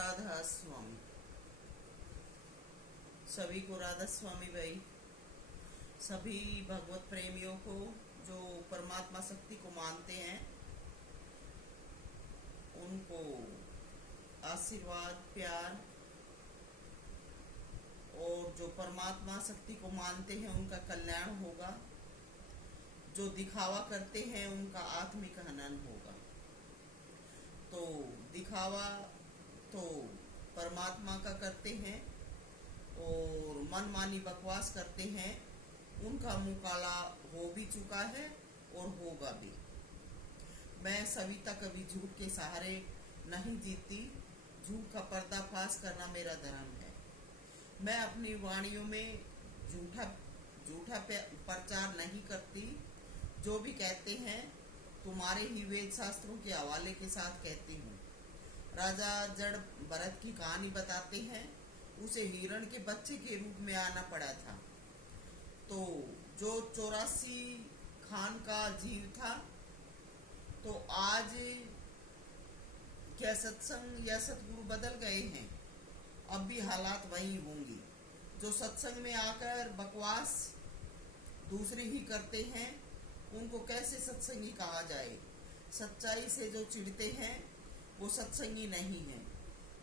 राधा स्वामी। सभी को राधा स्वामी भाई, सभी भगवत प्रेमियों को जो परमात्मा शक्ति को मानते हैं उनको आशीर्वाद प्यार, और जो परमात्मा शक्ति को मानते हैं उनका कल्याण होगा, जो दिखावा करते हैं उनका आत्मिक हनन होगा। तो दिखावा तो परमात्मा का करते हैं और मनमानी बकवास करते हैं, उनका मुकाला हो भी चुका है और होगा भी। मैं सविता कभी झूठ के सहारे नहीं जीती, झूठ का पर्दाफाश करना मेरा धर्म है। मैं अपनी वाणियों में झूठा प्रचार नहीं करती। जो भी कहते हैं तुम्हारे ही वेद शास्त्रों के हवाले के साथ कहती हूँ। राजा जड़ भरत की कहानी बताते हैं, उसे हिरण के बच्चे के रूप में आना पड़ा था। तो जो 84 खान का जीव था, तो आज क्या सत्संग या सतगुरु बदल गए हैं? अब भी हालात वही होंगी। जो सत्संग में आकर बकवास दूसरे ही करते हैं उनको कैसे सत्संगी कहा जाए? सच्चाई से जो चिढ़ते हैं वो सत्संगी नहीं है।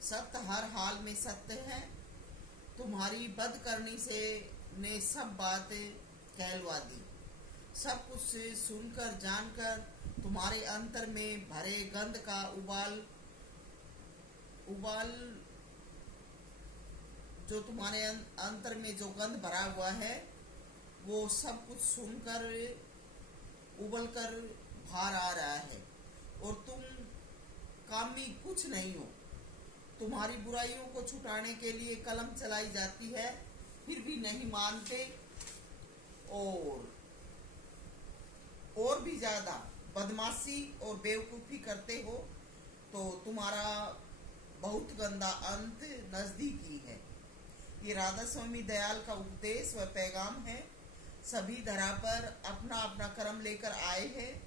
सत्य हर हाल में सत्य है। तुम्हारी बद करनी से ने सब बात कहलवा दी। सब कुछ से सुनकर जानकर तुम्हारे अंतर में भरे गंध का उबाल जो तुम्हारे अंतर में जो गंध भरा हुआ है वो सब कुछ सुनकर उबलकर बाहर आ रहा है, और तुम कामी कुछ नहीं हो। तुम्हारी बुराइयों को छुटाने के लिए कलम चलाई जाती है, फिर भी नहीं मानते, और भी ज्यादा बदमाशी और बेवकूफी करते हो। तो तुम्हारा बहुत गंदा अंत नजदीकी है। ये राधा स्वामी दयाल का उपदेश व पैगाम है। सभी धरा पर अपना अपना कर्म लेकर आए हैं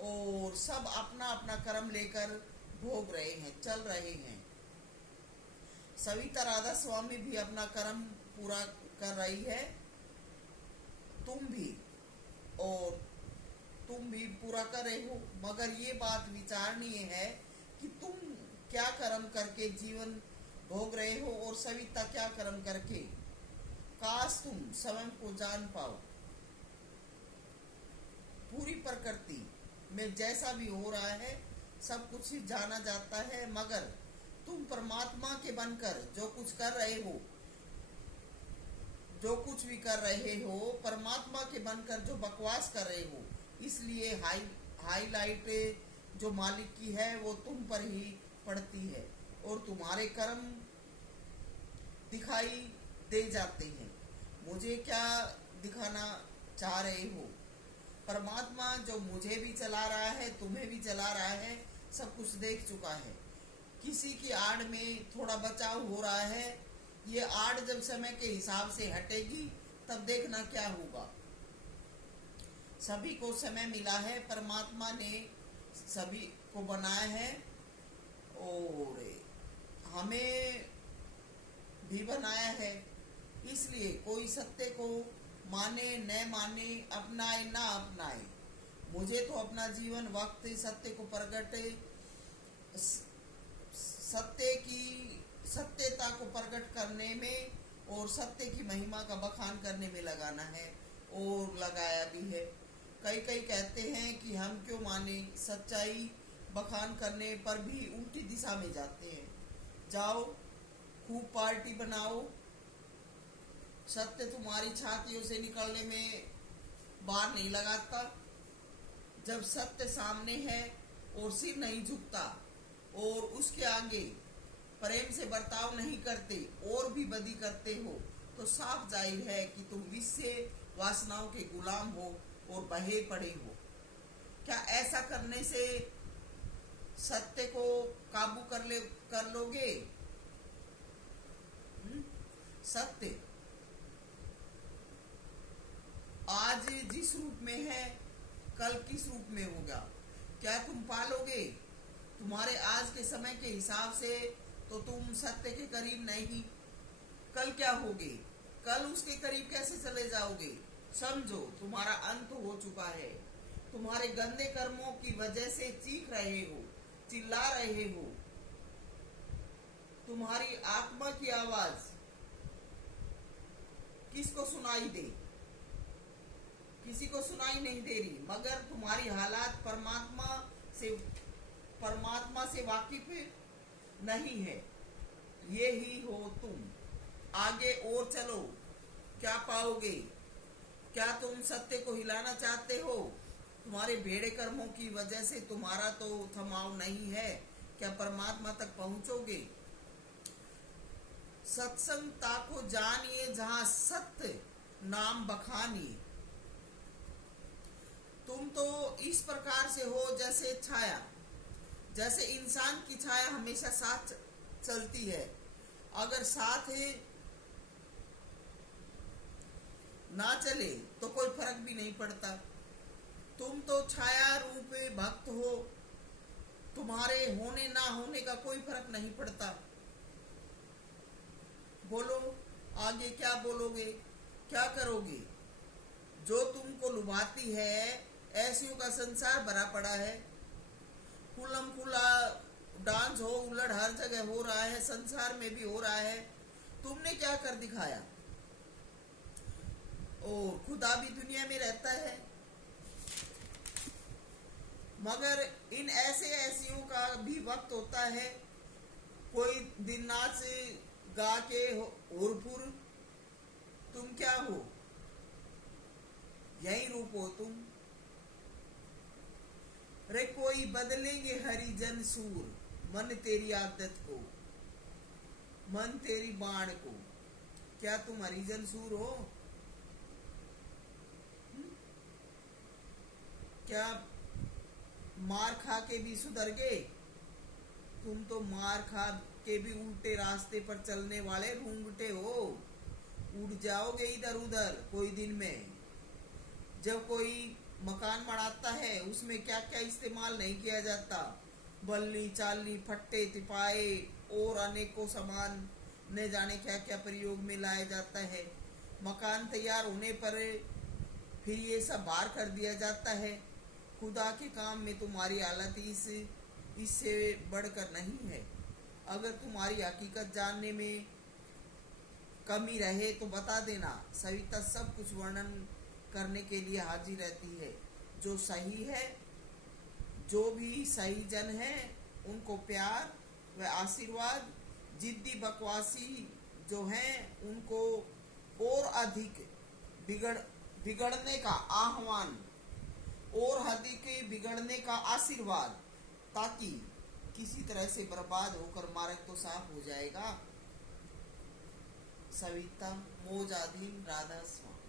और सब अपना अपना कर्म लेकर भोग रहे हैं, चल रहे हैं। सविता राधा स्वामी भी अपना कर्म पूरा कर रही है, तुम भी पूरा कर रहे हो। मगर ये बात विचारणीय है कि तुम क्या कर्म करके जीवन भोग रहे हो और सविता क्या कर्म करके। काश तुम स्वयं को जान पाओ। पूरी प्रकृति में जैसा भी हो रहा है सब कुछ ही जाना जाता है, मगर तुम परमात्मा के बनकर जो कुछ कर रहे हो, जो कुछ भी कर रहे हो, परमात्मा के बनकर जो बकवास कर रहे हो, इसलिए हाईलाइट जो मालिक की है वो तुम पर ही पड़ती है और तुम्हारे कर्म दिखाई दे जाते हैं। मुझे क्या दिखाना चाह रहे हो? परमात्मा जो मुझे भी चला रहा है, तुम्हें भी चला रहा है, सब कुछ देख चुका है। किसी की आड़ में थोड़ा बचाव हो रहा है, ये आड़ जब समय के हिसाब से हटेगी तब देखना क्या होगा। सभी को समय मिला है, परमात्मा ने सभी को बनाया है और हमें भी बनाया है। इसलिए कोई सत्य को माने न माने, अपनाए ना अपनाए, मुझे तो अपना जीवन वक्त सत्य को प्रकट, सत्यता को प्रकट करने में और सत्य की महिमा का बखान करने में लगाना है और लगाया भी है। कई कहते हैं कि हम क्यों माने, सच्चाई बखान करने पर भी उल्टी दिशा में जाते हैं। जाओ खूब पार्टी बनाओ, सत्य तुम्हारी छातियों से निकलने में बार नहीं लगाता। जब सत्य सामने है और सिर नहीं झुकता और उसके आगे प्रेम से बर्ताव नहीं करते और भी बदी करते हो, तो साफ जाहिर है कि तुम विषय वासनाओं के गुलाम हो और बहे पड़े हो। क्या ऐसा करने से सत्य को काबू कर लोगे? सत्य आज जिस रूप में है कल किस रूप में होगा, क्या तुम पालोगे? तुम्हारे आज के समय के हिसाब से तो तुम सत्य के करीब नहीं। कल क्या होगे? कल उसके करीब कैसे चले जाओगे? समझो, तुम्हारा अंत हो चुका है। तुम्हारे गंदे कर्मों की वजह से चीख रहे हो, चिल्ला रहे हो। तुम्हारी आत्मा की आवाज किसको सुनाई दे? किसी को सुनाई नहीं दे रही, मगर तुम्हारी हालात परमात्मा से वाकिफ नहीं है। ये ही हो तुम। आगे और चलो, क्या पाओगे? क्या तुम सत्य को हिलाना चाहते हो? तुम्हारे भेड़े कर्मों की वजह से तुम्हारा तो थमाव नहीं है। क्या परमात्मा तक पहुंचोगे? सत्संगता को जानिए, जहां सत्य नाम बखानिए। तुम तो इस प्रकार से हो जैसे छाया, जैसे इंसान की छाया हमेशा साथ चलती है। अगर साथ ही ना चले तो कोई फर्क भी नहीं पड़ता। तुम तो छाया रूप भक्त हो, तुम्हारे होने ना होने का कोई फर्क नहीं पड़ता। बोलो, आगे क्या बोलोगे, क्या करोगे? जो तुमको लुभाती है, ऐसियों का संसार भरा पड़ा है। खुल्लम खुला डांस हो उलट हर जगह हो रहा है, संसार में भी हो रहा है। तुमने क्या कर दिखाया? और खुदा भी दुनिया में रहता है। मगर इन ऐसियों का भी वक्त होता है। कोई दिन नाच गा के हुरपुर। तुम क्या हो? यही रूप हो तुम। रे कोई बदलेंगे हरिजन सूर, मन तेरी आदत को, मन तेरी बाण को। क्या तुम हरिजन सूर हो? क्या मार खा के भी सुधर गए? तुम तो मार खा के भी उल्टे रास्ते पर चलने वाले रूंगटे हो। उड़ जाओगे इधर उधर कोई दिन में। जब कोई मकान बनाता है, उसमें क्या क्या इस्तेमाल नहीं किया जाता? बल्ली, चालनी, फट्टे, तिपाए और अनेकों सामान न जाने क्या क्या प्रयोग में लाया जाता है। मकान तैयार होने पर फिर ये सब बाहर कर दिया जाता है। खुदा के काम में तुम्हारी हालत इससे बढ़कर नहीं है। अगर तुम्हारी हकीकत जानने में कमी रहे तो बता देना। सविता सब कुछ वर्णन करने के लिए हाजिर रहती है। जो सही है, जो भी सही जन है, उनको प्यार व आशीर्वाद। जिद्दी बकवासी जो हैं, उनको और अधिक बिगड़ने का आह्वान और अधिक बिगड़ने का आशीर्वाद, ताकि किसी तरह से बर्बाद होकर मार्ग तो साफ हो जाएगा। सविता मोजाधीन राधा स्वामी।